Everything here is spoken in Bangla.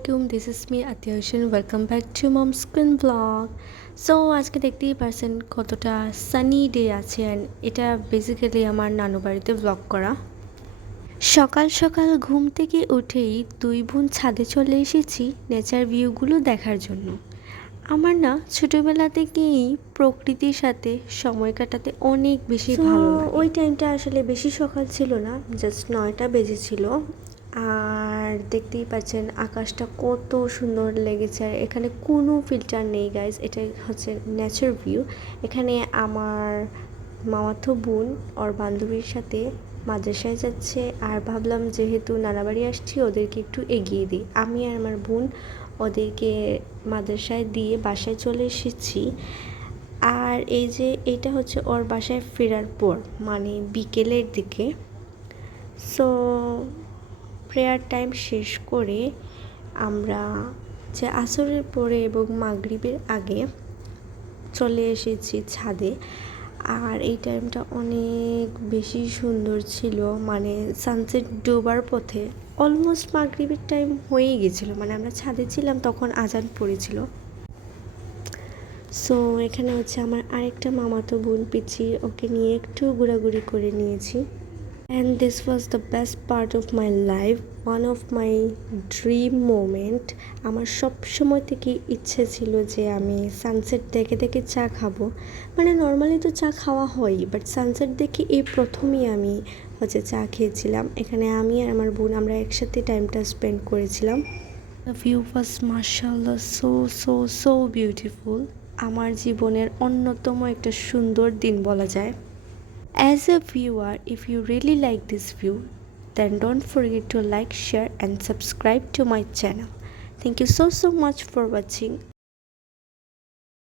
আলাইকুম, this is me Atia Hossain. Welcome back to mom screen blog. So আজকে দেখতেই পারছেন কতটা সানি ডে আছে, অ্যান্ড এটা বেসিক্যালি আমার নানু বাড়িতে ব্লগ করা। সকাল সকাল ঘুম থেকে উঠেই দুই বোন ছাদে চলে এসেছি নেচার ভিউগুলো দেখার জন্য। আমার না ছোটোবেলা থেকেই প্রকৃতির সাথে সময় কাটাতে অনেক বেশি ভালো লাগে। ওই টাইমটা আসলে বেশি সকাল ছিল না, জাস্ট 9টা বেজেছিল। আর দেখতেই পাচ্ছেন আকাশটা কত সুন্দর লেগেছে, আর এখানে কোনো ফিল্টার নেই গাইজ, এটা হচ্ছে নেচার ভিউ। এখানে আমার মামাতো বোন ওর বান্ধবীর সাথে মাদ্রাসায় যাচ্ছে, আর ভাবলাম যেহেতু নানাবাড়ি আসছি ওদেরকে একটু এগিয়ে দিই। আমি আর আমার বোন ওদেরকে মাদ্রাসায় দিয়ে বাসায় চলে এসেছি। আর এই যে এটা হচ্ছে ওর বাসায় ফেরার পর, মানে বিকেলের দিকে। সো প্রেয়ার টাইম শেষ করে আমরা যে আসরের পরে এবং মাগরিবের আগে চলে এসেছি ছাদে। আর এই টাইমটা অনেক বেশি সুন্দর ছিল, মানে সানসেট ডোবার পথে অলমোস্ট মাগরিবের টাইম হয়েই গেছিলো, মানে আমরা ছাদে ছিলাম তখন আজান পড়েছিল। সো এখানে হচ্ছে আমার আরেকটা মামাতো বোন পিচি, ওকে নিয়ে একটু ঘোরাঘুরি করে নিয়েছি। And this was the best part of my life, one of my dream moment. আমার সব সময় থেকে ইচ্ছে ছিল যে আমি সানসেট দেখে দেখে চা খাবো। মানে নর্মালি তো চা খাওয়া হয়, বাট সানসেট দেখে এই প্রথমই আমি হচ্ছে চা খেয়েছিলাম। এখানে আমি আর আমার বোন আমরা একসাথে টাইমটা স্পেন্ড করেছিলাম। The view was mashallah so beautiful. আমার জীবনের অন্যতম একটা সুন্দর দিন বলা যায়। As a viewer, if you really like this view, then don't forget to like, share and subscribe to my channel. Thank you so much for watching.